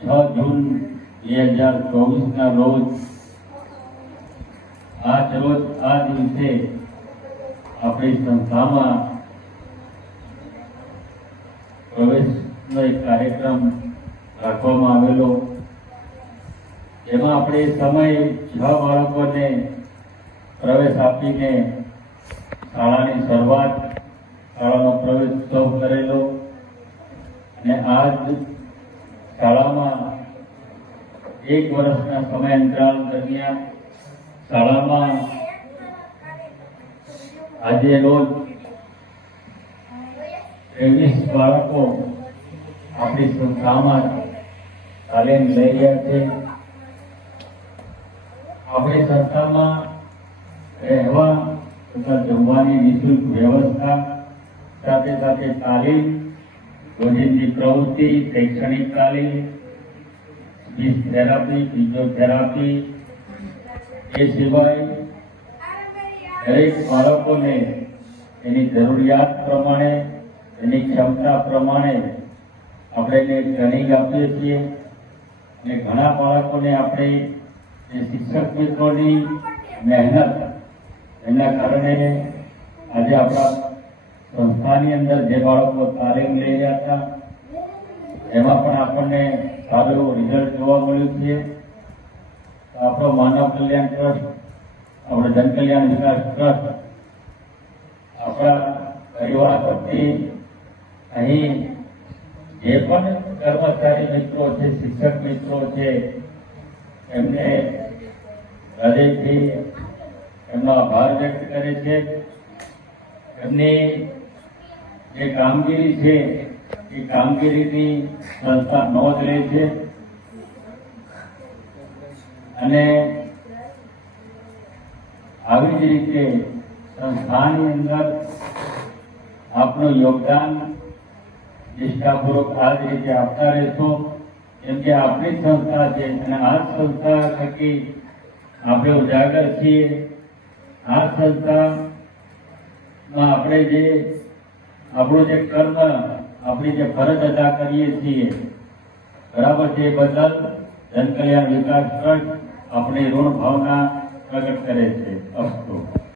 છ જૂન બે હજાર ચોવીસના રોજ આજ રોજ આ દિવસે આપણી સંસ્થામાં પ્રવેશનો એક કાર્યક્રમ રાખવામાં આવેલો. એમાં આપણે સમય છ બાળકોને પ્રવેશ આપીને શાળાની શરૂઆત, શાળાનો પ્રવેશ ઉત્સવ કરેલો. અને આજ શાળામાં એક વર્ષના સમય અંતરાલ દરમિયાન શાળામાં આજે રોજ ત્રેવીસ બાળકો આપણી સંસ્થામાં તાલીમ લઈ રહ્યા છે. આપણી સંસ્થામાં રહેવા તથા જમવાની નિઃશુલ્ક વ્યવસ્થા સાથે સાથે તાલીમ રોજિંદી પ્રવૃત્તિ શૈક્ષણિક તાલીમ સ્પીચ થેરાપી ફિઝિયોથેરાપી એ સિવાય દરેક બાળકોને એની જરૂરિયાત પ્રમાણે એની ક્ષમતા પ્રમાણે આપણે એને ટ્રેનિંગ આપીએ છીએ અને ઘણા બાળકોને આપણે જે શિક્ષક મિત્રોની મહેનત એના કારણે આજે આપણા સંસ્થાની અંદર જે બાળકો તાલીમ લઈ રહ્યા હતા, એમાં પણ આપણને સારું રિઝલ્ટ જોવા મળ્યું છે. આપણો માનવ કલ્યાણ ટ્રસ્ટ, આપણો જનકલ્યાણ વિકાસ ટ્રસ્ટ, આપણા પરિવાર વતી અહીં જે પણ કર્મચારી મિત્રો છે, શિક્ષક મિત્રો છે, એમને હૃદયથી એમનો આભાર વ્યક્ત કરે છે. એમની જે કામગીરી છે, એ કામગીરીની સંસ્થા નોંધ લે છે. અને આવી જ રીતે સંસ્થાની અંદર આપનું યોગદાન નિષ્ઠાપૂર્વક આ જ રીતે આપતા રહેશો. કેમ કે આપણી સંસ્થા છે અને આ સંસ્થા થકી આપણે ઉજાગર છીએ. આ સંસ્થામાં આપણે જે આપણું જે કર્મ, આપણી જે ફરજ અદા કરીએ છીએ, બરાબર છે બદલ જનકલ્યાણ વિકાસ ટ્રસ્ટ આપણી ઋણ ભાવના પ્રગટ કરે છે. અસ્તુ.